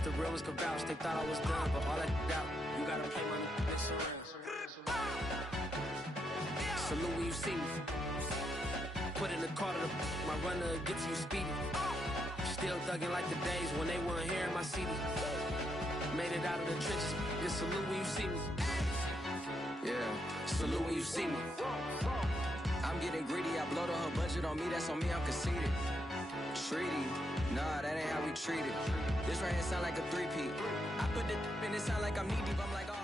wish the real ones could vouch. They thought I was done, but all that doubt. You gotta play my next around. Salute when you see me. Put in the car to my runner gets you speedy. Still thugging like the days when they weren't hearing my CD. Made it out of the trenches. Just salute when you see me. Yeah, salute when you see me. I'm getting greedy. I blow the whole budget on me. That's on me. I'm conceited. Treaty. Nah, that ain't how we treat it. This right here sound like a three-peat. I put the in it sound like I'm knee deep. I'm like, oh.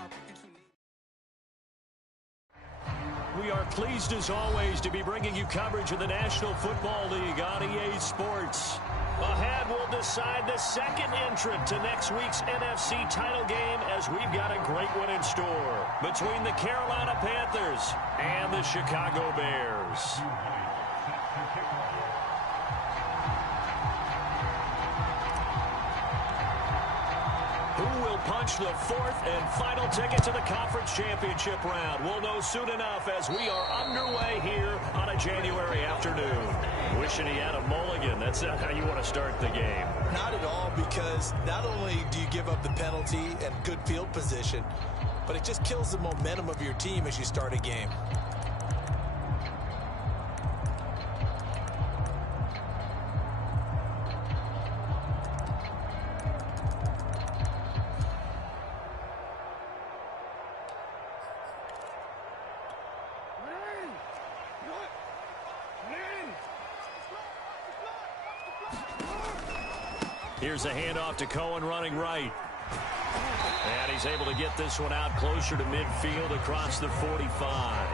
We are pleased as always to be bringing you coverage of the National Football League on EA Sports. Ahead, we'll decide the second entrant to next week's NFC title game as we've got a great one in store between the Carolina Panthers and the Chicago Bears. Who will punch the fourth and final ticket to the conference championship round? We'll know soon enough as we are underway here on a January afternoon. Wishing he had a mulligan. That's not how you want to start the game. Not at all, because not only do you give up the penalty and good field position, but it just kills the momentum of your team as you start a game. Here's a handoff to Cohen running right. And he's able to get this one out closer to midfield across the 45.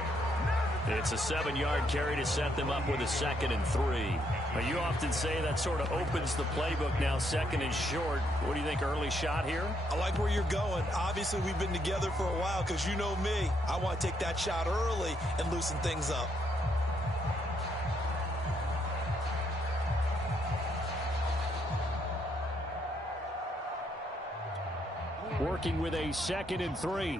It's a 7-yard carry to set them up with a 2nd and 3. Now, you often say that sort of opens the playbook now, 2nd and short. What do you think, early shot here? I like where you're going. Obviously, we've been together for a while because you know me. I want to take that shot early and loosen things up. Working with a 2nd and 3.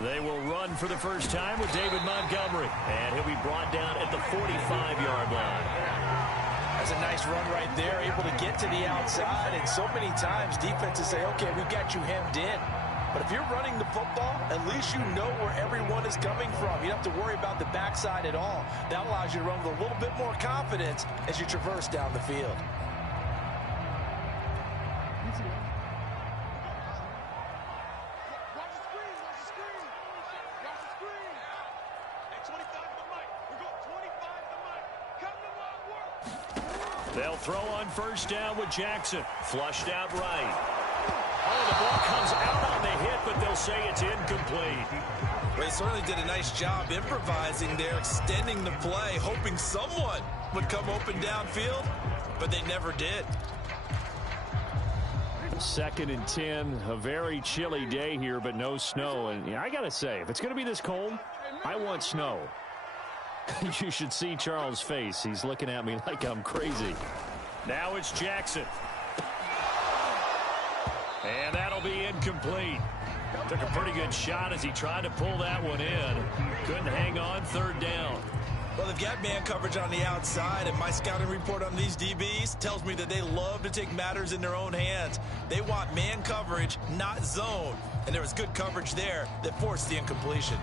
They will run for the first time with David Montgomery. And he'll be brought down at the 45-yard line. That's a nice run right there, able to get to the outside. And so many times defenses say, okay, we've got you hemmed in. But if you're running the football, at least you know where everyone is coming from. You don't have to worry about the backside at all. That allows you to run with a little bit more confidence as you traverse down the field. They'll throw on first down with Jackson. Flushed out right. Oh, the ball comes out on the hit, but they'll say it's incomplete. They certainly did a nice job improvising there, extending the play, hoping someone would come open downfield, but they never did. 2nd and 10, a very chilly day here, but no snow. And I got to say, if it's going to be this cold, I want snow. You should see Charles' face. He's looking at me like I'm crazy. Now it's Jackson. And that'll be incomplete. Took a pretty good shot as he tried to pull that one in. Couldn't hang on, 3rd down. Well, they've got man coverage on the outside, and my scouting report on these DBs tells me that they love to take matters in their own hands. They want man coverage, not zone. And there was good coverage there that forced the incompletion.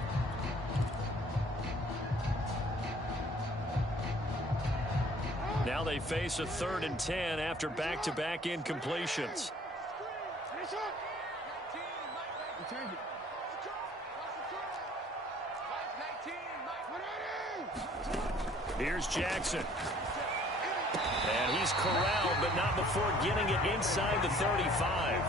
Now they face a 3rd and 10 after back-to-back incompletions. Here's Jackson. And he's corralled, but not before getting it inside the 35.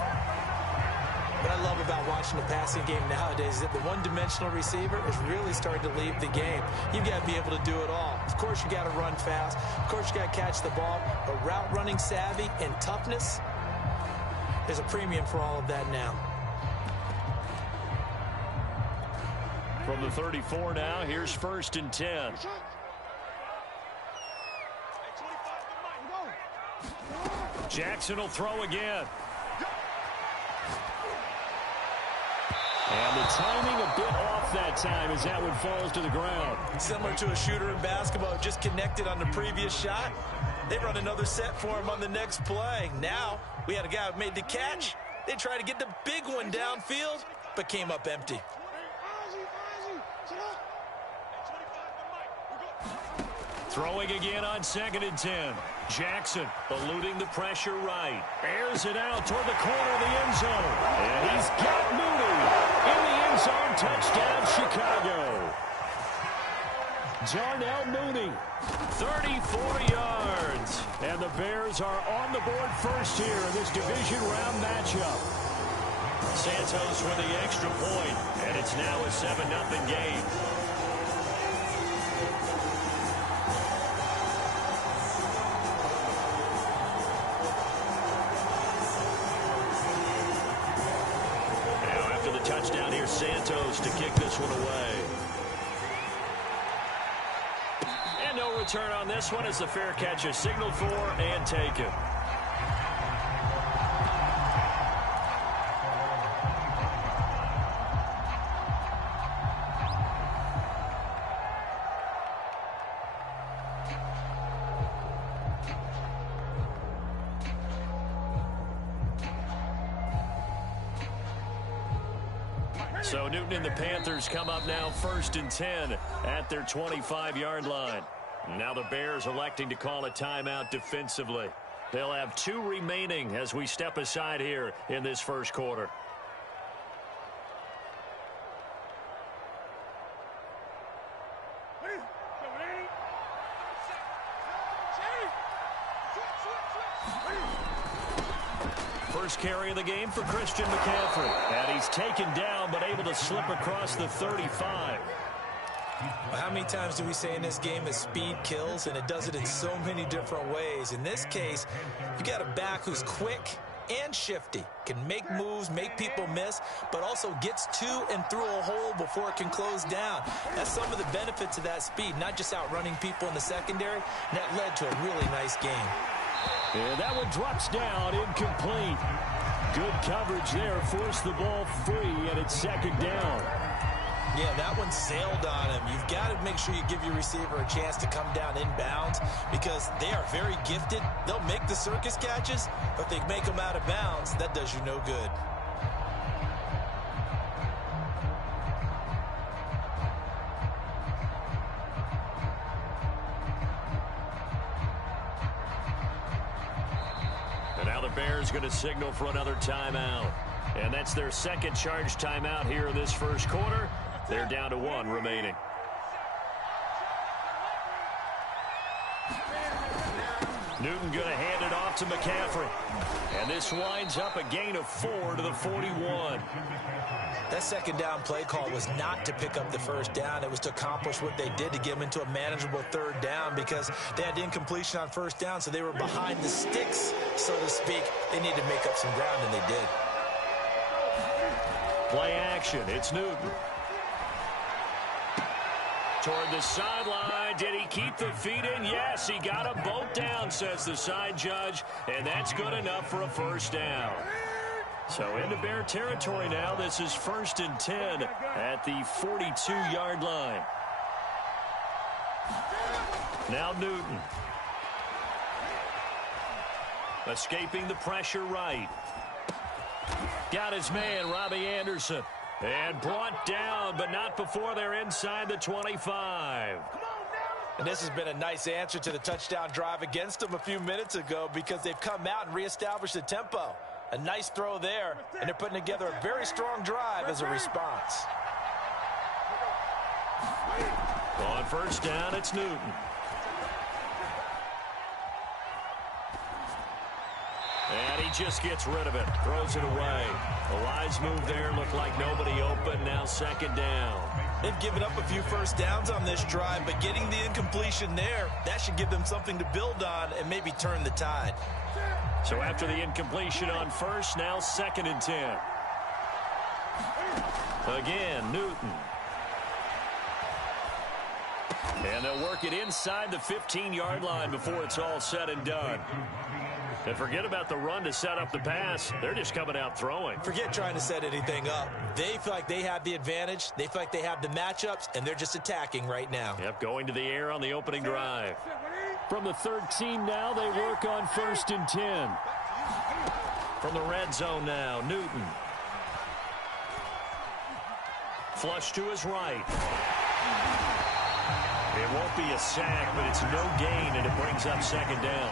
What I love about watching the passing game nowadays is that the one-dimensional receiver is really starting to leave the game. You've got to be able to do it all. Of course, you got to run fast. Of course, you got to catch the ball. But route running savvy and toughness, there's a premium for all of that now. From the 34 now, here's 1st and 10. Jackson will throw again. And the timing a bit off that time as that one falls to the ground. Similar to a shooter in basketball, just connected on the previous shot. They run another set for him on the next play. Now, we had a guy who made the catch. They tried to get the big one downfield, but came up empty. Throwing again on 2nd and 10. Jackson eluding the pressure right. Airs it out toward the corner of the end zone. And he's got Mooney in the end zone. Touchdown, Chicago. Darnell Mooney, 34 yards. And the Bears are on the board first here in this division round matchup. Santos with the extra point, and it's now a 7-0 game. Touchdown here, Santos to kick this one away. And no return on this one as the fair catch is signaled for and taken. So Newton and the Panthers come up now 1st and 10 at their 25-yard line. Now the Bears electing to call a timeout defensively. They'll have 2 remaining as we step aside here in this first quarter. First carry of the game for Christian McCaffrey. And he's taken down but able to slip across the 35. Well, how many times do we say in this game that speed kills, and it does it in so many different ways? In this case, you got a back who's quick and shifty, can make moves, make people miss, but also gets to and through a hole before it can close down. That's some of the benefits of that speed, not just outrunning people in the secondary. And that led to a really nice game. And that one drops down, incomplete. Good coverage there, forced the ball free, and it's 2nd down. Yeah, that one sailed on him. You've got to make sure you give your receiver a chance to come down inbounds because they are very gifted. They'll make the circus catches, but if they make them out of bounds, that does you no good. And now the Bears going to signal for another timeout. And that's their second charge timeout here in this first quarter. They're down to 1 remaining. Newton going to hand it off to McCaffrey. And this winds up a gain of 4 to the 41. That 2nd down play call was not to pick up the 1st down. It was to accomplish what they did to get them into a manageable 3rd down because they had incompletion on 1st down, so they were behind the sticks, so to speak. They needed to make up some ground, and they did. Play action. It's Newton. Toward the sideline. Did he keep the feet in? Yes, he got them both down, says the side judge, and that's good enough for a 1st down. So into Bear territory now. This is 1st and 10 at the 42-yard line. Now Newton. Escaping the pressure right. Got his man, Robbie Anderson. And brought down, but not before they're inside the 25. And this has been a nice answer to the touchdown drive against them a few minutes ago because they've come out and reestablished the tempo. A nice throw there, and they're putting together a very strong drive as a response. On 1st down, it's Newton. And he just gets rid of it, throws it away. A wise move there, looked like nobody open, now 2nd down. They've given up a few 1st downs on this drive, but getting the incompletion there, that should give them something to build on and maybe turn the tide. So after the incompletion on 1st, now 2nd and 10. Again, Newton. And they'll work it inside the 15-yard line before it's all said and done. And forget about the run to set up the pass. They're just coming out throwing. Forget trying to set anything up. They feel like they have the advantage. They feel like they have the matchups, and they're just attacking right now. Yep, going to the air on the opening drive. From the 13 now, they work on 1st and 10. From the red zone now, Newton. Flush to his right. It won't be a sack, but it's no gain, and it brings up 2nd down.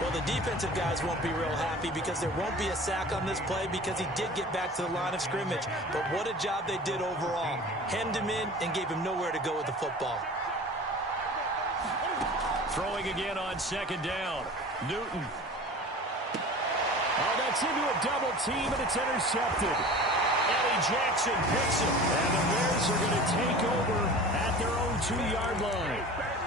Well, the defensive guys won't be real happy because there won't be a sack on this play because he did get back to the line of scrimmage. But what a job they did overall. Hemmed him in and gave him nowhere to go with the football. Throwing again on 2nd down. Newton. Oh, that's into a double team, and it's intercepted. Eddie Jackson picks it. And the Bears are going to take over at their own 2-yard line.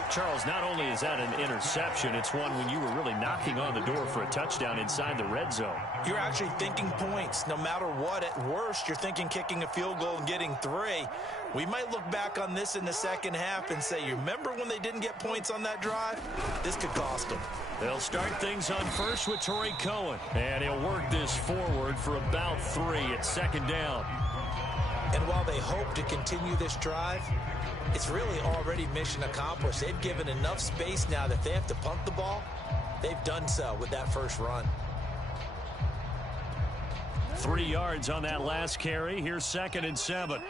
Charles, not only is that an interception, it's one when you were really knocking on the door for a touchdown inside the red zone. You're actually thinking points. No matter what, at worst, you're thinking kicking a field goal and getting 3. We might look back on this in the second half and say, you remember when they didn't get points on that drive? This could cost them. They'll start things on first with Torrey Cohen. And he'll work this forward for about 3 at 2nd down. And while they hope to continue this drive, it's really already mission accomplished. They've given enough space now that if they have to punt the ball, they've done so with that first run. 3 yards on that last carry. Here's 2nd and 7.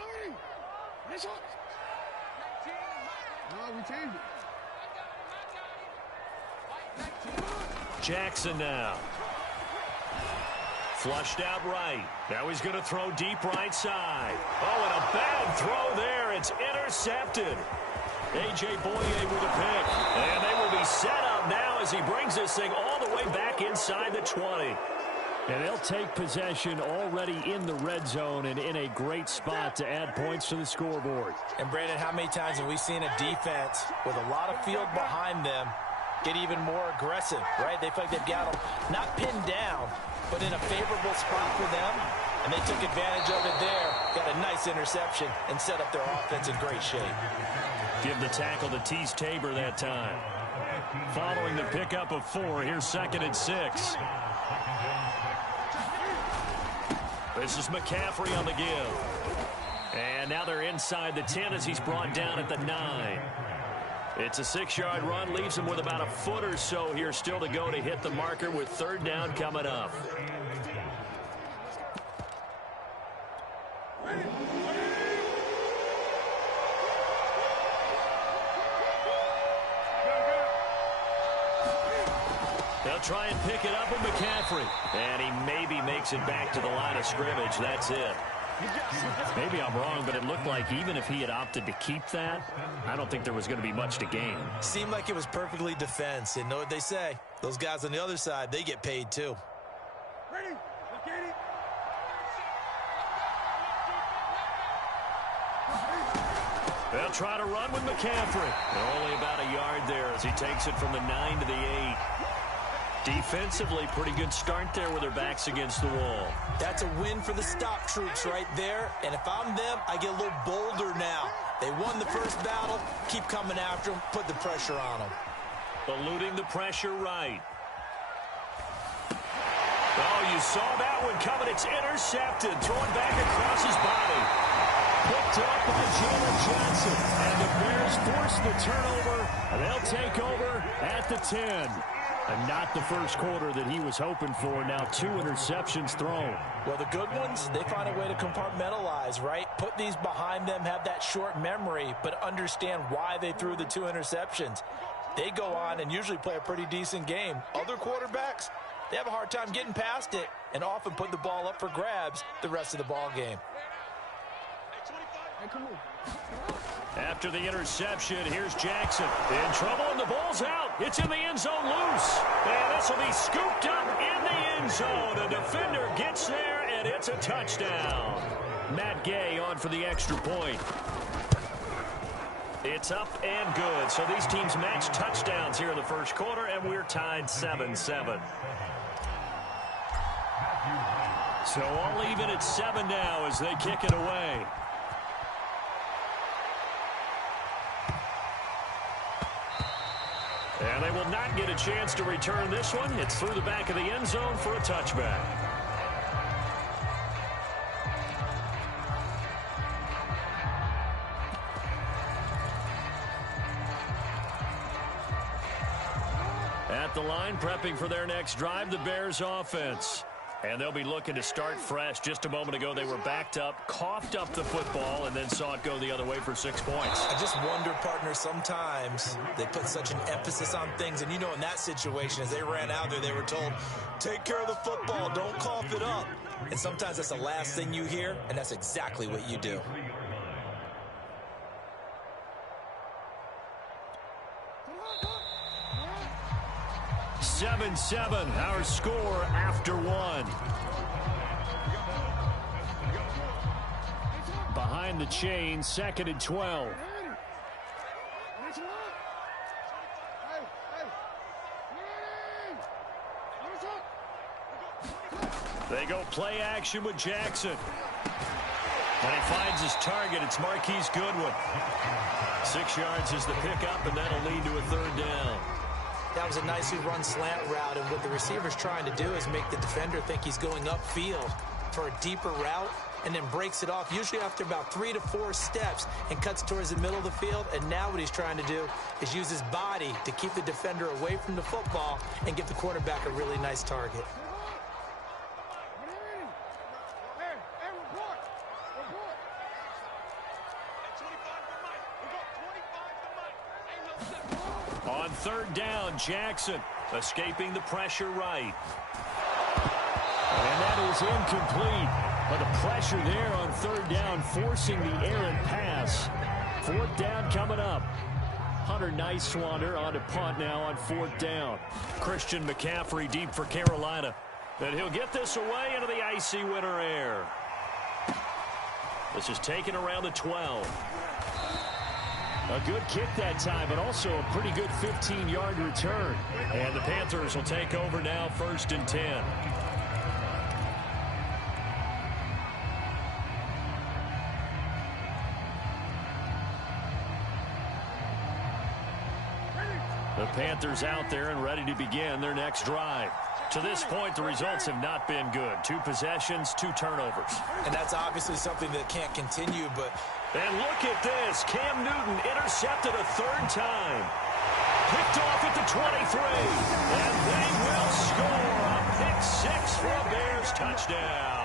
Jackson now. Flushed out right. Now he's going to throw deep right side. Oh, and a bad throw there. It's intercepted. A.J. Boye with a pick. And they will be set up now as he brings this thing all the way back inside the 20. And they'll take possession already in the red zone and in a great spot to add points to the scoreboard. And, Brandon, how many times have we seen a defense with a lot of field behind them get even more aggressive, right? They feel like they've got them not pinned down, but in a favorable spot for them, and they took advantage of it there. Got a nice interception and set up their offense in great shape. Give the tackle to Tease Tabor that time. Following the pickup of 4, here's 2nd and 6. This is McCaffrey on the give. And now they're inside the 10 as he's brought down at the 9. It's a 6-yard run, leaves him with about a foot or so here still to go to hit the marker with 3rd down coming up. They'll try and pick it up with McCaffrey. And he maybe makes it back to the line of scrimmage. That's it. Maybe I'm wrong, but it looked like even if he had opted to keep that, I don't think there was going to be much to gain. Seemed like it was perfectly defense. And know what they say? Those guys on the other side, they get paid too. Ready? Let's get it. They'll try to run with McCaffrey. Only about a yard there as he takes it from the 9 to the 8. Defensively, pretty good start there with their backs against the wall. That's a win for the stop troops right there. And if I'm them, I get a little bolder now. They won the first battle. Keep coming after them. Put the pressure on them. Eluding the pressure right. Oh, you saw that one coming. It's intercepted. Throwing back across his body. Picked up by Jalen Johnson. And the Bears force the turnover. They'll take over at the 10. And not the first quarter that he was hoping for. Now 2 interceptions thrown. Well, the good ones, they find a way to compartmentalize, right? Put these behind them, have that short memory, but understand why they threw the 2 interceptions. They go on and usually play a pretty decent game. Other quarterbacks, they have a hard time getting past it and often put the ball up for grabs the rest of the ball game. After the interception, here's Jackson. In trouble, and the ball's out. It's in the end zone loose. And this will be scooped up in the end zone. The defender gets there, and it's a touchdown. Matt Gay on for the extra point. It's up and good. So these teams match touchdowns here in the first quarter, and we're tied 7-7. So all even at 7 now as they kick it away. And they will not get a chance to return this one. It's through the back of the end zone for a touchback. At the line, prepping for their next drive, the Bears offense. And they'll be looking to start fresh. Just a moment ago, they were backed up, coughed up the football, and then saw it go the other way for 6 points. I just wonder, partner, sometimes they put such an emphasis on things. And, you know, in that situation, as they ran out there, they were told, take care of the football, don't cough it up. And sometimes that's the last thing you hear, and that's exactly what you do. Seven, our score after one. Behind the chain, 2nd and 12. They go play action with Jackson. And he finds his target. It's Marquise Goodwin. 6 yards is the pickup, and that'll lead to a 3rd down. That was a nicely run slant route, and what the receiver's trying to do is make the defender think he's going upfield for a deeper route and then breaks it off, usually after about 3 to 4 steps, and cuts towards the middle of the field. And now what he's trying to do is use his body to keep the defender away from the football and give the quarterback a really nice target. On 3rd down, Jackson escaping the pressure right. And that is incomplete. But the pressure there on 3rd down, forcing the errant pass. 4th down coming up. Hunter Nice-Swander on to punt now on 4th down. Christian McCaffrey deep for Carolina. And he'll get this away into the icy winter air. This is taken around the 12. A good kick that time, but also a pretty good 15-yard return. And the Panthers will take over now, 1st and 10. The Panthers out there and ready to begin their next drive. To this point, the results have not been good. 2 possessions, 2 turnovers. And that's obviously something that can't continue, but... And look at this. Cam Newton intercepted a 3rd time. Picked off at the 23. And they will score a pick 6 for a Bears touchdown.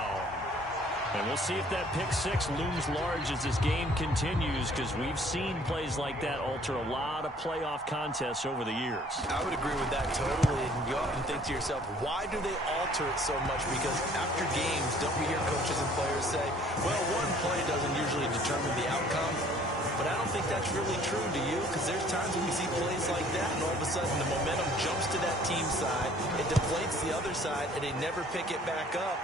And we'll see if that pick 6 looms large as this game continues, because we've seen plays like that alter a lot of playoff contests over the years. I would agree with that totally. And you often think to yourself, why do they alter it so much? Because after games, don't we hear coaches and players say, well, one play doesn't usually determine the outcome. But I don't think that's really true, do you? Because there's times when we see plays like that, and all of a sudden the momentum jumps to that team side. It deflates the other side, and they never pick it back up.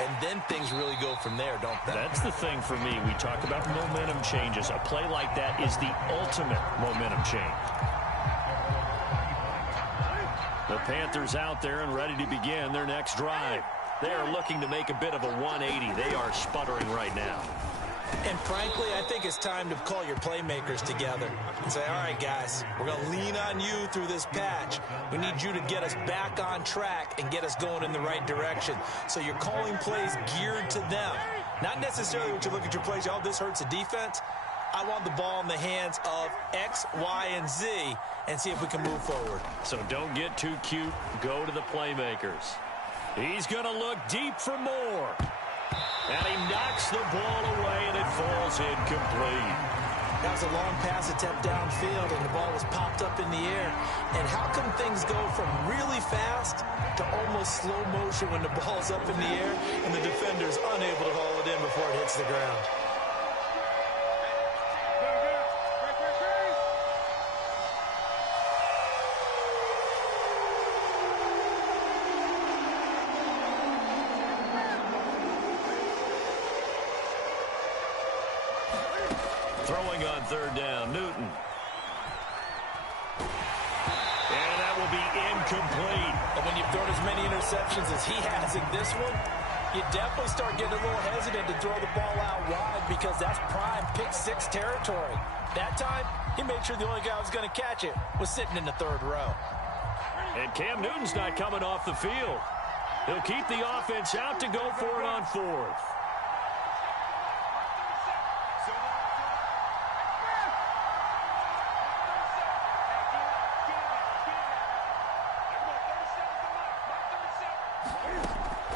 And then things really go from there, don't they? That's the thing for me. We talk about momentum changes. A play like that is the ultimate momentum change. The Panthers out there and ready to begin their next drive. They are looking to make a bit of a 180. They are sputtering right now. And frankly, I think it's time to call your playmakers together and say, all right, guys, we're going to lean on you through this patch. We need you to get us back on track and get us going in the right direction. So you're calling plays geared to them. Not necessarily when you look at your plays, oh, this hurts the defense. I want the ball in the hands of X, Y, and Z and see if we can move forward. So don't get too cute. Go to the playmakers. He's going to look deep for more. And he knocks the ball away, and it falls incomplete. That was a long pass attempt downfield, and the ball was popped up in the air. And how come things go from really fast to almost slow motion when the ball's up in the air and the defender's unable to haul it in before it hits the ground? Throwing on 3rd down, Newton. And that will be incomplete. And when you've thrown as many interceptions as he has in this one, You definitely start getting a little hesitant to throw the ball out wide because that's prime pick-six territory. That time, he made sure the only guy who was going to catch it was sitting in the third row. And Cam Newton's not coming off the field. He'll keep the offense out to go for it on fourth.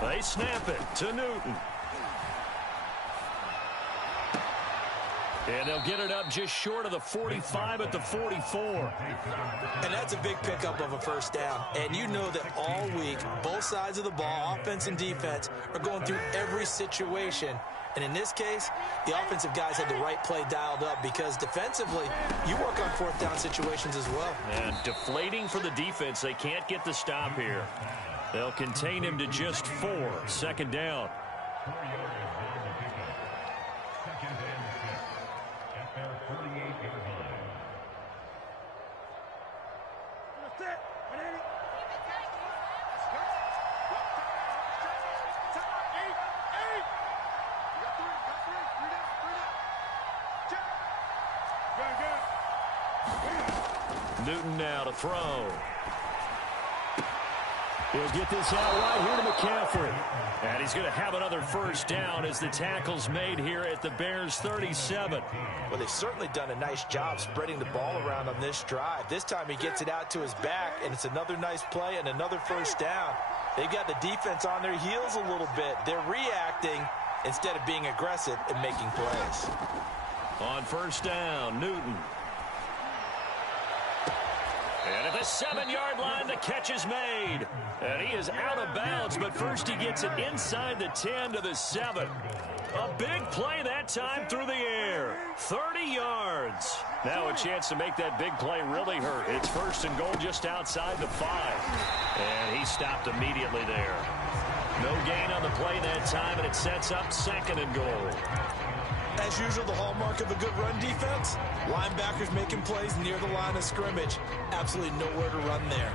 They snap it to Newton. And they'll get it up just short of the 45 at the 44. And that's a big pickup of a first down. And you know that all week, both sides of the ball, offense and defense, are going through every situation. And in this case, the offensive guys had the right play dialed up because defensively, you work on fourth down situations as well. And deflating for the defense. They can't get the stop here. They'll contain him to just 4. Second down. Newton now to throw. He'll get this out right here to McCaffrey. And he's going to have another first down as the tackle's made here at the Bears' 37. Well, they've certainly done a nice job spreading the ball around on this drive. This time he gets it out to his back, and it's another nice play and another first down. They've got the defense on their heels a little bit. They're reacting instead of being aggressive and making plays. On first down, Newton. And at the 7-yard line, the catch is made. And he is out of bounds, but first he gets it inside the 10 to the 7. A big play that time through the air. 30 yards. Now a chance to make that big play really hurt. It's first and goal just outside the 5. And he stopped immediately there. No gain on the play that time, and it sets up second and goal. As usual, the hallmark of a good run defense, linebackers making plays near the line of scrimmage. Absolutely nowhere to run there.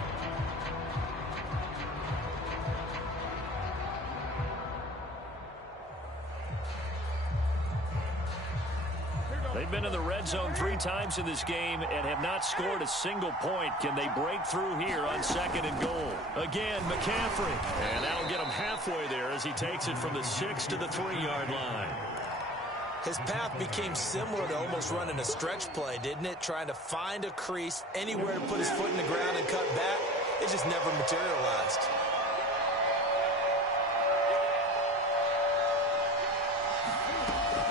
They've been in the red zone 3 times in this game and have not scored a single point. Can they break through here on second and goal? Again, McCaffrey. And that'll get him halfway there as he takes it from the 6 to the 3-yard line. His path became similar to almost running a stretch play, didn't it? Trying to find a crease, anywhere to put his foot in the ground and cut back. It just never materialized.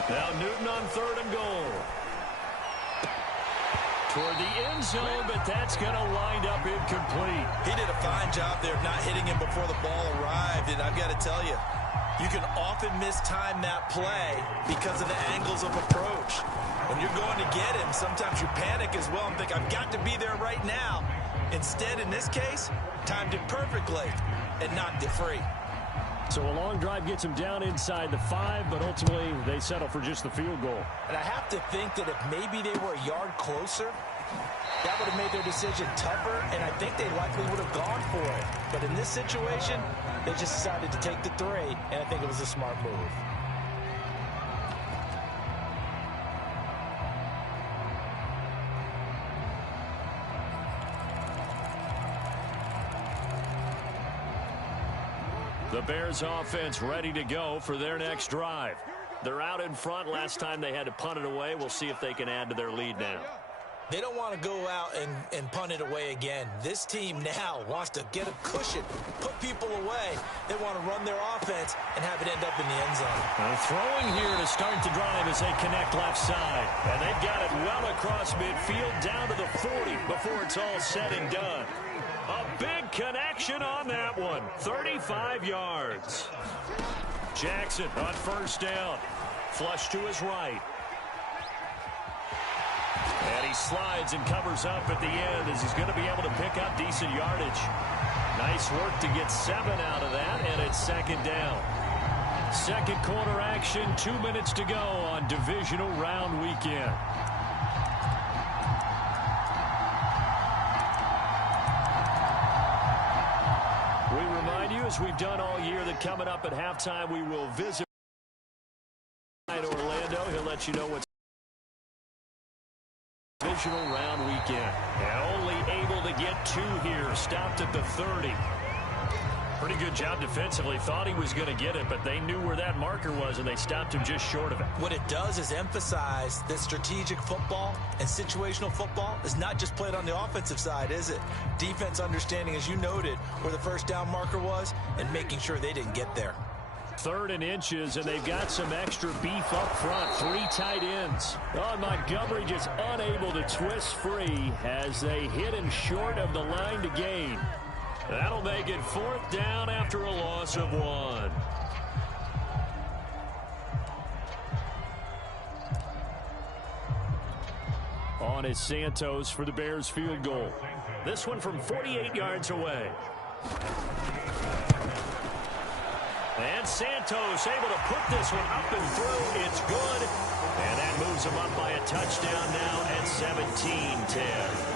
Now Newton on third and goal. Toward the end zone, but that's going to wind up incomplete. He did a fine job there of not hitting him before the ball arrived, and I've got to tell you, you can often mistime that play because of the angles of approach. When you're going to get him, sometimes you panic as well and think, I've got to be there right now. Instead, in this case, timed it perfectly and knocked it free. So a long drive gets him down inside the 5, but ultimately they settle for just the field goal. And I have to think that if maybe they were a yard closer, that would have made their decision tougher, and I think they likely would have gone for it. But in this situation, they just decided to take the 3, and I think it was a smart move. The Bears offense ready to go for their next drive. They're out in front. Last time they had to punt it away. We'll see if they can add to their lead now. They don't want to go out and punt it away again. This team now wants to get a cushion, put people away. They want to run their offense and have it end up in the end zone. Throwing here to start the drive as they connect left side. And they've got it well across midfield down to the 40 before it's all said and done. A big connection on that one. 35 yards. Jackson on first down. Flush to his right. And he slides and covers up at the end as he's going to be able to pick up decent yardage. Nice work to get 7 out of that, and it's second down. Second quarter action, 2 minutes to go on divisional round weekend. We remind you, as we've done all year, that coming up at halftime, we will visit Orlando. He'll let you know what's divisional round weekend. And only able to get 2 here. Stopped at the 30. Pretty good job defensively. Thought he was going to get it, but they knew where that marker was, and they stopped him just short of it. What it does is emphasize that strategic football and situational football is not just played on the offensive side, is it? Defense understanding, as you noted, where the first down marker was and making sure they didn't get there. 3rd and inches, and they've got some extra beef up front. 3 tight ends. Oh, Montgomery just unable to twist free as they hit him short of the line to gain. That'll make it 4th down after a loss of 1. On is Santos for the Bears field goal. This one from 48 yards away. And Santos able to put this one up and through. It's good. And that moves them up by a touchdown now at 17-10.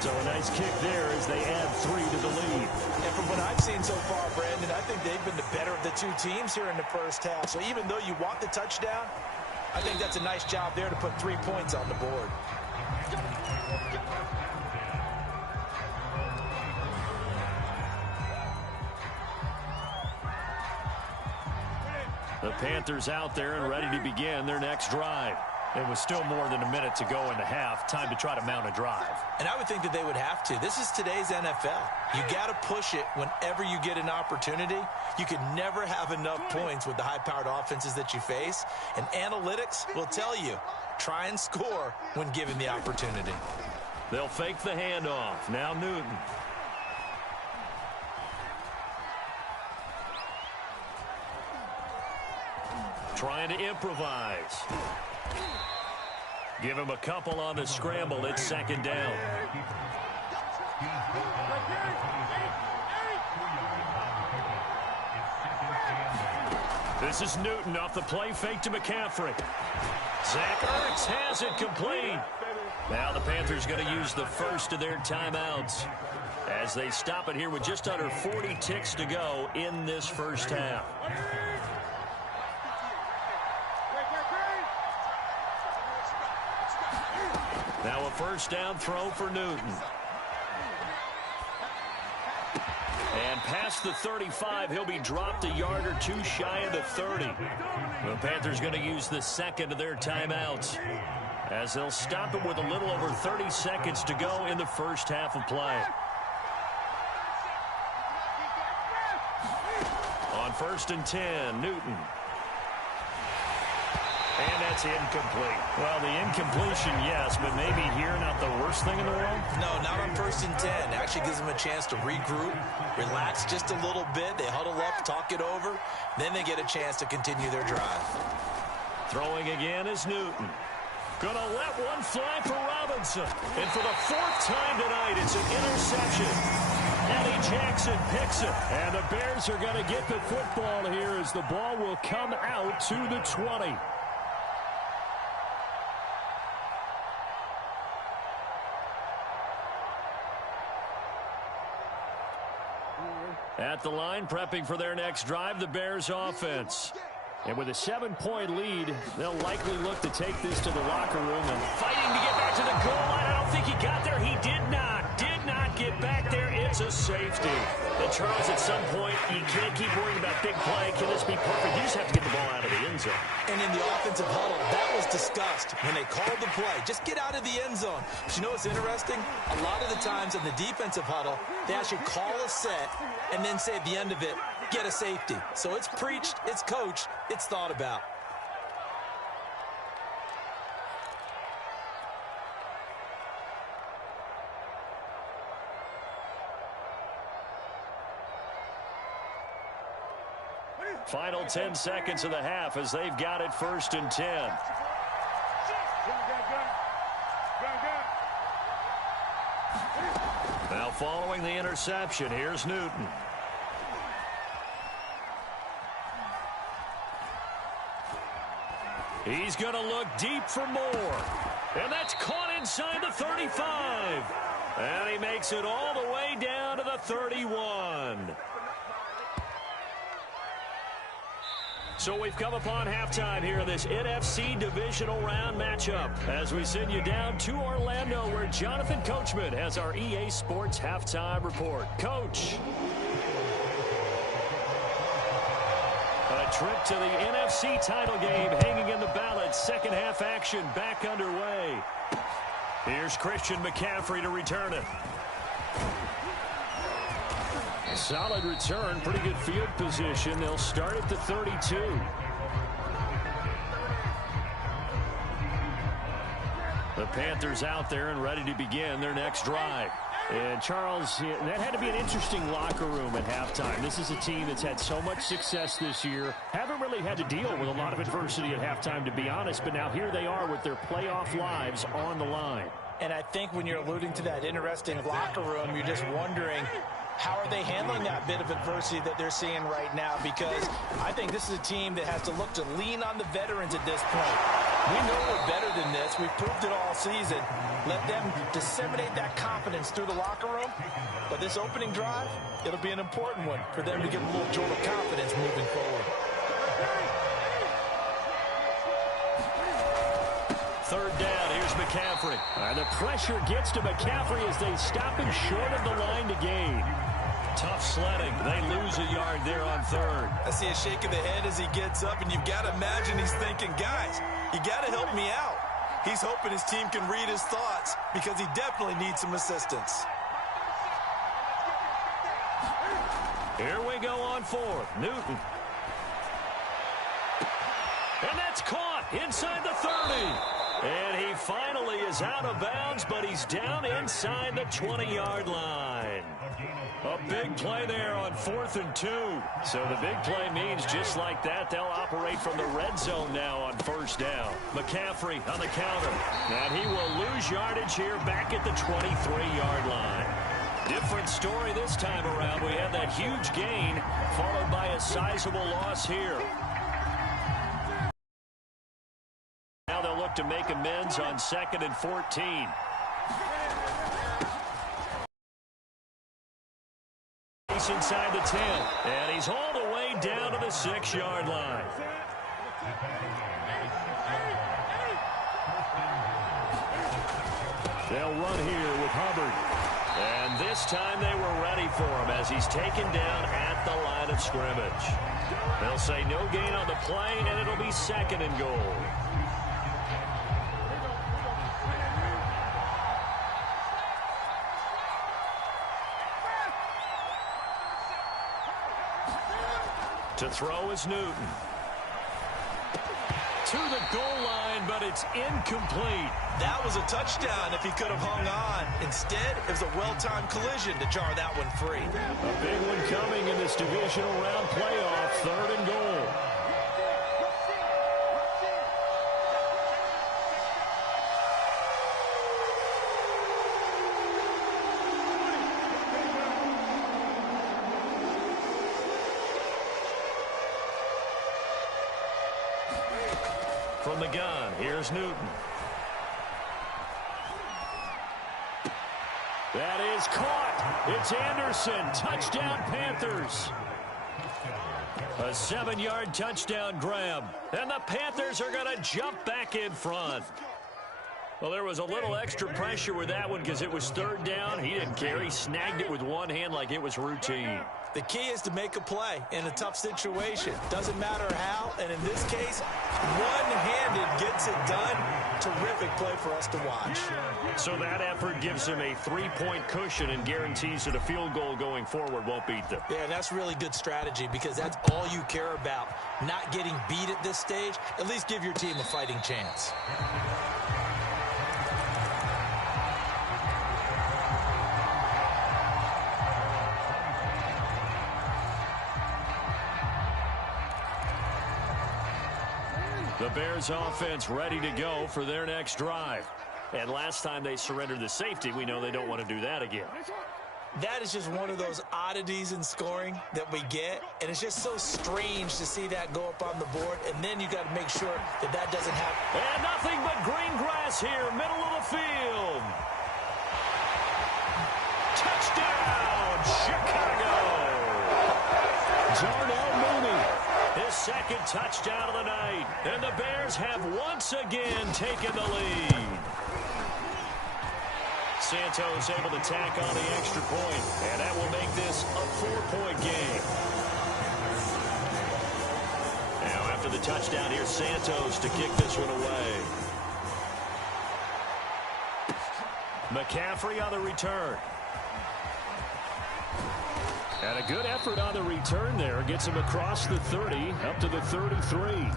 So a nice kick there as they add 3 to the lead. And from what I've seen so far, Brandon, I think they've been the better of the 2 teams here in the first half. So even though you want the touchdown, I think that's a nice job there to put 3 points on the board. The Panthers out there and ready to begin their next drive. It was still more than a minute to go in the half. Time to try to mount a drive. And I would think that they would have to. This is today's NFL. You got to push it whenever you get an opportunity. You can never have enough points with the high-powered offenses that you face. And analytics will tell you, try and score when given the opportunity. They'll fake the handoff. Now Newton. Trying to improvise. Give him a couple on the scramble. It's 2nd down. This is Newton off the play fake to McCaffrey. Zach Ertz has it complete. Now the Panthers going to use the first of their timeouts as they stop it here with just under 40 ticks to go in this first half. Now a first down throw for Newton. And past the 35, he'll be dropped a yard or 2 shy of the 30. The Panthers going to use the second of their timeouts as they'll stop it with a little over 30 seconds to go in the first half of play. On 1st and 10, Newton. And that's incomplete. Well, the incompletion, yes, but maybe here not the worst thing in the world? No, not on 1st and 10. It actually gives them a chance to regroup, relax just a little bit. They huddle up, talk it over. Then they get a chance to continue their drive. Throwing again is Newton. Gonna let one fly for Robinson. And for the 4th time tonight, it's an interception. Eddie Jackson picks it. And the Bears are going to get the football here as the ball will come out to the 20. At the line, prepping for their next drive, the Bears offense. And with a 7-point lead, they'll likely look to take this to the locker room. And fighting to get back to the goal line. I don't think he got there. He did not get back there. It's a safety. And Charles, at some point, you can't keep worrying about big play. Can this be perfect? You just have to get the ball out of the end zone. And in the offensive huddle, that was discussed when they called the play. Just get out of the end zone. But you know what's interesting? A lot of the times in the defensive huddle, they actually call a set and then say at the end of it, get a safety. So it's preached, it's coached, it's thought about. Final 10 seconds of the half as they've got it 1st and 10. Now following the interception, here's Newton. He's going to look deep for more. And that's caught inside the 35. And he makes it all the way down to the 31. So we've come upon halftime here in this NFC divisional round matchup as we send you down to Orlando where Jonathan Coachman has our EA Sports halftime report. Coach. A trip to the NFC title game hanging in the balance. Second half action back underway. Here's Christian McCaffrey to return it. Solid return, pretty good field position. They'll start at the 32. The Panthers out there and ready to begin their next drive. And Charles, that had to be an interesting locker room at halftime. This is a team that's had so much success this year. Haven't really had to deal with a lot of adversity at halftime, to be honest. But now here they are with their playoff lives on the line. And I think when you're alluding to that interesting locker room, you're just wondering, how are they handling that bit of adversity that they're seeing right now? Because I think this is a team that has to look to lean on the veterans at this point. We know we're better than this. We've proved it all season. Let them disseminate that confidence through the locker room. But this opening drive, it'll be an important one for them to get a little jolt of confidence moving forward. Third down, here's McCaffrey. And the pressure gets to McCaffrey as they stop him short of the line to gain. Tough sledding. They lose a yard there on third. I see a shake of the head as he gets up, and you've got to imagine he's thinking, guys, you got to help me out. He's hoping his team can read his thoughts because he definitely needs some assistance. Here we go on fourth. Newton. And that's caught inside the 30. And he finally is out of bounds, but he's down inside the 20-yard line. A big play there on 4th and 2. So the big play means just like that, they'll operate from the red zone now on first down. McCaffrey on the counter. And he will lose yardage here back at the 23-yard line. Different story this time around. We had that huge gain followed by a sizable loss here. Now they'll look to make amends on 2nd and 14. He's inside the 10, and he's all the way down to the 6-yard line. They'll run here with Hubbard. And this time they were ready for him as he's taken down at the line of scrimmage. They'll say no gain on the play, and it'll be 2nd and goal. To throw is Newton. To the goal line, but it's incomplete. That was a touchdown if he could have hung on. Instead, it was a well-timed collision to jar that one free. A big one coming in this divisional round playoff, 3rd and goal. From the gun, here's Newton. That is caught. It's Anderson. Touchdown, Panthers. A 7-yard touchdown grab. And the Panthers are going to jump back in front. Well, there was a little extra pressure with that one because it was 3rd down. He didn't care. He snagged it with one hand like it was routine. The key is to make a play in a tough situation. Doesn't matter how, and in this case, one-handed gets it done. Terrific play for us to watch. So that effort gives him a 3-point cushion and guarantees that a field goal going forward won't beat them. Yeah, that's really good strategy because that's all you care about. Not getting beat at this stage. At least give your team a fighting chance. The Bears offense ready to go for their next drive. And last time they surrendered the safety, we know they don't want to do that again. That is just one of those oddities in scoring that we get. And it's just so strange to see that go up on the board. And then you got to make sure that that doesn't happen. And nothing but green grass here, middle of the field. Touchdown, Chicago. Darnell Mooney. His second touchdown of the night. And the Bears have once again taken the lead. Santos able to tack on the extra point, and that will make this a 4-point game. Now after the touchdown, here's Santos to kick this one away. McCaffrey on the return. And a good effort on the return there. Gets him across the 30, up to the 33.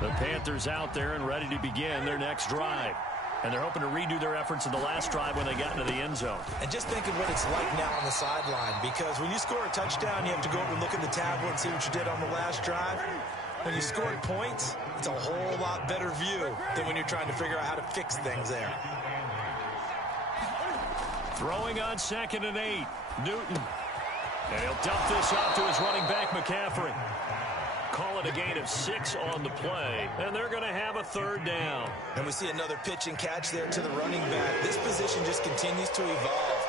The Panthers out there and ready to begin their next drive. And they're hoping to redo their efforts in the last drive when they got into the end zone. And just think of what it's like now on the sideline, because when you score a touchdown, you have to go over and look at the tablet and see what you did on the last drive. When you scored points, it's a whole lot better view than when you're trying to figure out how to fix things there. Throwing on 2nd and 8. Newton. And he'll dump this off to his running back, McCaffrey. Call it a gain of 6 on the play, and they're going to have a 3rd down. And we see another pitch and catch there to the running back. This position just continues to evolve.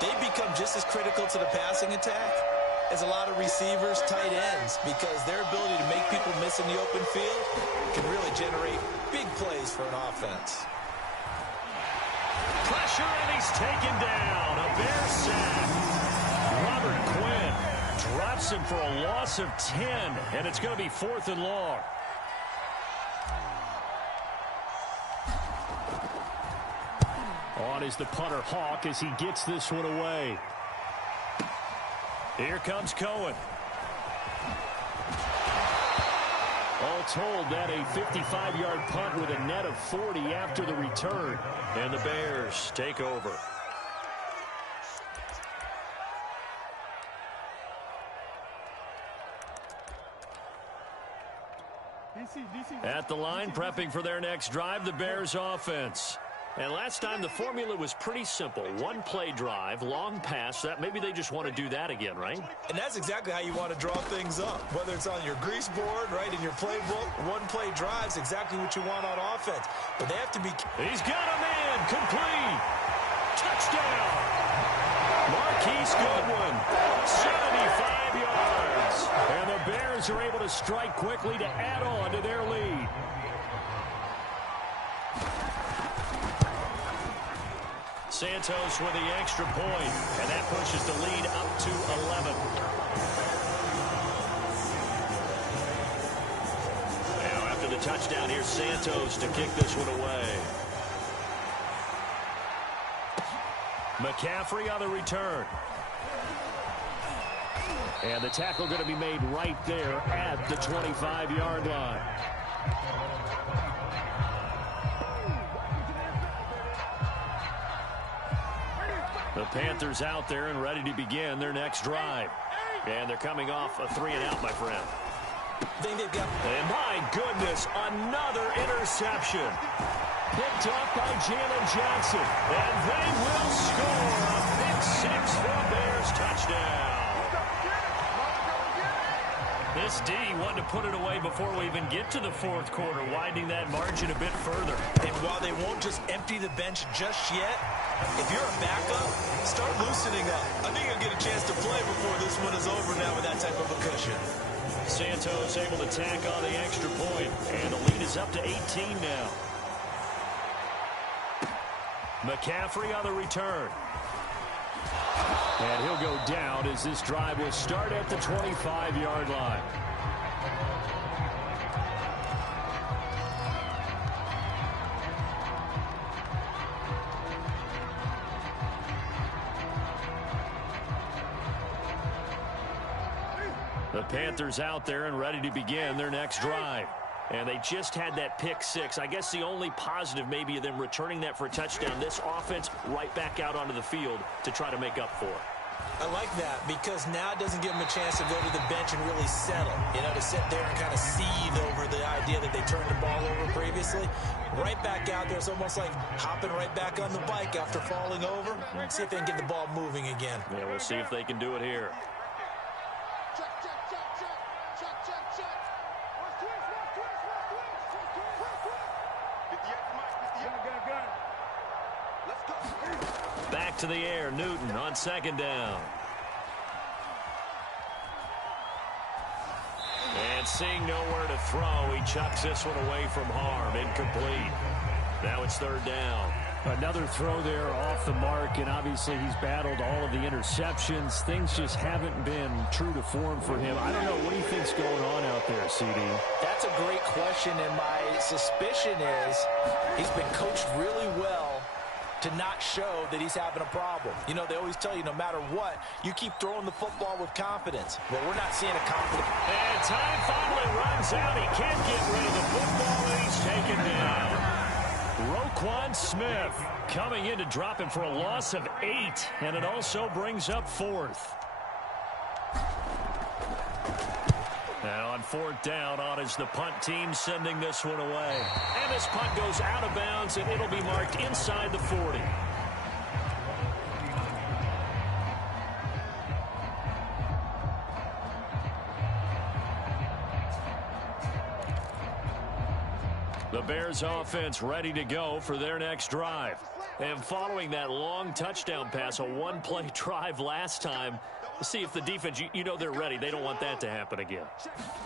They become just as critical to the passing attack as a lot of receivers, tight ends, because their ability to make people miss in the open field can really generate big plays for an offense. Pressure, and he's taken down. A Bear sack. Robert Quinn drops him for a loss of 10, and it's going to be 4th and long. On is the punter, Hawk, as he gets this one away. Here comes Cohen. All told, that a 55-yard punt with a net of 40 after the return. And the Bears take over. At the line, prepping for their next drive, the Bears offense. And last time, the formula was pretty simple. One-play drive, long pass. That maybe they just want to do that again, right? And that's exactly how you want to draw things up. Whether it's on your grease board, right, in your playbook, one-play drive's exactly what you want on offense. But they have to be... He's got a man. Complete. Touchdown. Marquise Goodwin. 75 yards. And the Bears are able to strike quickly to add on to their lead. Santos with the extra point, and that pushes the lead up to 11. Now after the touchdown, here's Santos to kick this one away. McCaffrey on the return. And the tackle going to be made right there at the 25-yard line. The Panthers out there and ready to begin their next drive. And they're coming off a 3-and-out, my friend. And my goodness, another interception. Picked off by Jalen Johnson. And they will score a big 6 for a Bears touchdown. This D wanted to put it away before we even get to the 4th quarter, widening that margin a bit further. And while they won't just empty the bench just yet, if you're a backup, start loosening up. I think you'll get a chance to play before this one is over now with that type of a cushion. Santos able to tack on the extra point, and the lead is up to 18 now. McCaffrey on the return. And he'll go down as this drive will start at the 25-yard line. The Panthers out there and ready to begin their next drive. And they just had that pick 6. I guess the only positive maybe of them returning that for a touchdown. This offense right back out onto the field to try to make up for it. I like that because now it doesn't give them a chance to go to the bench and really settle. You know, to sit there and kind of seethe over the idea that they turned the ball over previously. Right back out there. It's almost like hopping right back on the bike after falling over. See if they can get the ball moving again. Yeah, we'll see if they can do it here. Back to the air, Newton on second down. And seeing nowhere to throw, he chucks this one away from harm. Incomplete. Now it's third down. Another throw there off the mark, and obviously he's battled all of the interceptions. Things just haven't been true to form for him. I don't know. What do you think's going on out there, CD? That's a great question, and my suspicion is he's been coached really well to not show that he's having a problem. You know, they always tell you no matter what, you keep throwing the football with confidence. Well, we're not seeing a confidence. And time finally runs out. He can't get rid of the football, and he's taken down. Roquan Smith coming in to drop him for a loss of 8, and it also brings up 4th. And on 4th down, on is the punt team sending this one away. And this punt goes out of bounds, and it'll be marked inside the 40. The Bears offense ready to go for their next drive. And following that long touchdown pass, a one-play drive last time, see if the defense, you know they're ready. They don't want that to happen again.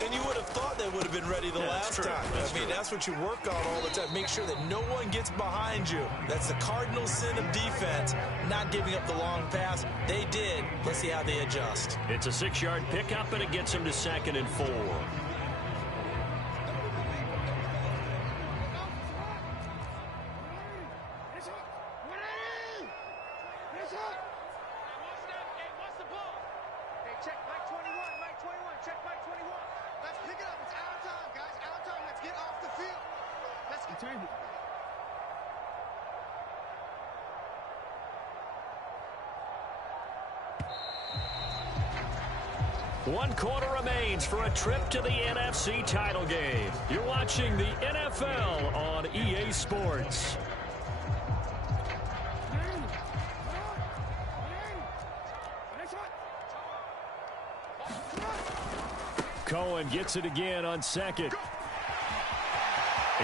And you would have thought they would have been ready the last time. I mean, that's what you work on all the time. Make sure that no one gets behind you. That's the cardinal sin of defense, not giving up the long pass. They did. Let's see how they adjust. It's a 6-yard pickup, and it gets them to 2nd and 4. One quarter remains for a trip to the NFC title game. You're watching the NFL on EA Sports. Cohen gets it again on 2nd.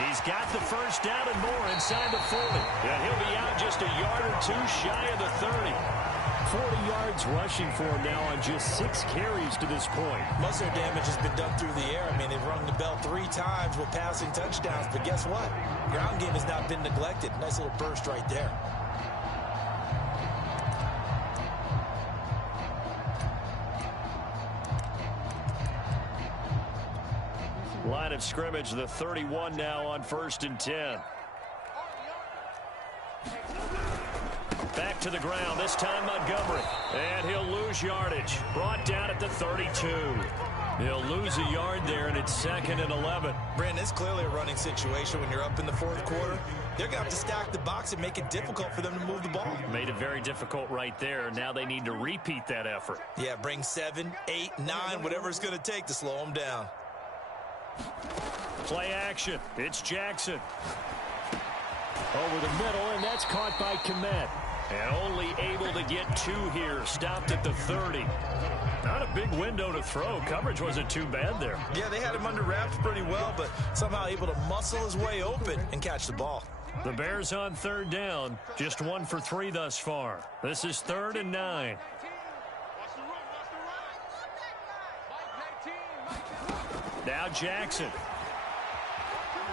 He's got the first down and more inside the 40. And he'll be out just a yard or 2 shy of the 30. 40 yards rushing for him now on just 6 carries to this point. Most of their damage has been done through the air. I mean, they've rung the bell 3 times with passing touchdowns. But guess what? Ground game has not been neglected. Nice little burst right there. Line of scrimmage, the 31 now on 1st and 10. Back to the ground, this time Montgomery. And he'll lose yardage. Brought down at the 32. He'll lose a yard there, and it's 2nd and 11. Brandon, it's clearly a running situation when you're up in the 4th quarter. They're going to have to stack the box and make it difficult for them to move the ball. Made it very difficult right there. Now they need to repeat that effort. Yeah, bring 7, 8, 9, whatever it's going to take to slow them down. Play action. It's Jackson. Over the middle, and that's caught by Kmet. And only able to get 2 here. Stopped at the 30. Not a big window to throw. Coverage wasn't too bad there. Yeah, they had him under wraps pretty well, but somehow able to muscle his way open and catch the ball. The Bears on 3rd down. Just 1 for 3 thus far. This is 3rd and 9. Now Jackson.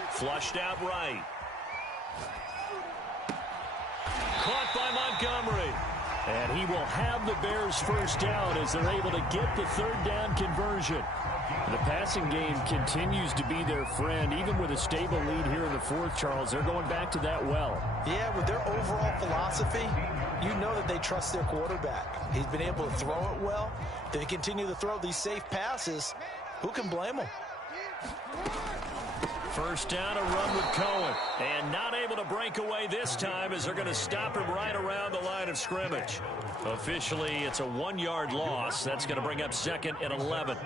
Flushed out right. Caught by Montgomery. And he will have the Bears first down as they're able to get the 3rd down conversion. The passing game continues to be their friend. Even with a stable lead here in the 4th, Charles, they're going back to that well. Yeah, with their overall philosophy, you know that they trust their quarterback. He's been able to throw it well. They continue to throw these safe passes. Who can blame them? First down, a run with Cohen. And not able to break away this time as they're going to stop him right around the line of scrimmage. Officially, it's a 1-yard loss. That's going to bring up 2nd and 11.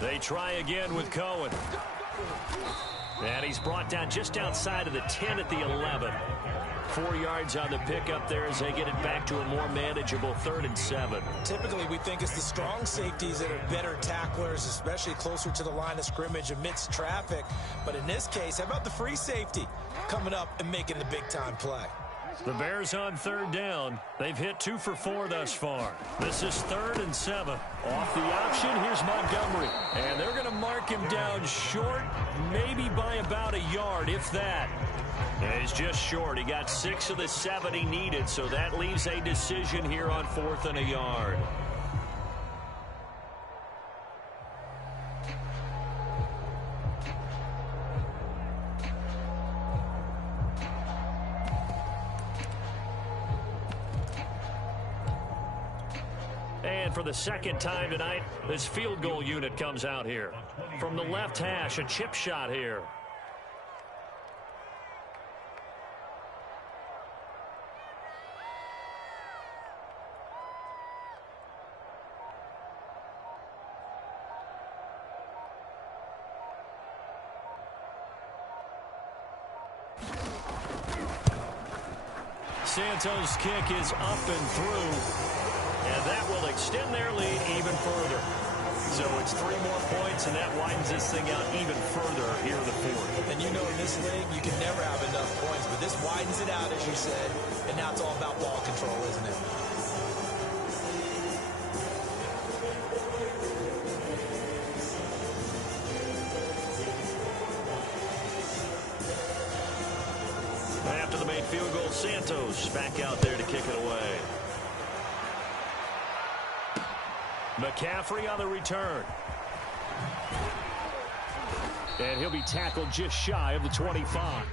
They try again with Cohen. And he's brought down just outside of the 10 at the 11. 4 yards on the pickup there as they get it back to a more manageable 3rd and 7. Typically, we think it's the strong safeties that are better tacklers, especially closer to the line of scrimmage amidst traffic. But in this case, how about the free safety coming up and making the big-time play? The Bears on 3rd down. They've hit 2 for 4 thus far. This is 3rd and 7. Off the option, here's Montgomery. And they're going to mark him down short, maybe by about a yard, if that. And he's just short. He got 6 of the 7 he needed, so that leaves a decision here on 4th and a yard. And for the second time tonight, this field goal unit comes out here. From the left hash, a chip shot here. Santos' kick is up and through. And that will extend their lead even further. So it's 3 more points, and that widens this thing out even further here in the 4th. And you know in this league, you can never have enough points, but this widens it out, as you said, and now it's all about ball control, isn't it? After the made field goal, Santos back out there to kick it away. McCaffrey on the return. And he'll be tackled just shy of the 25.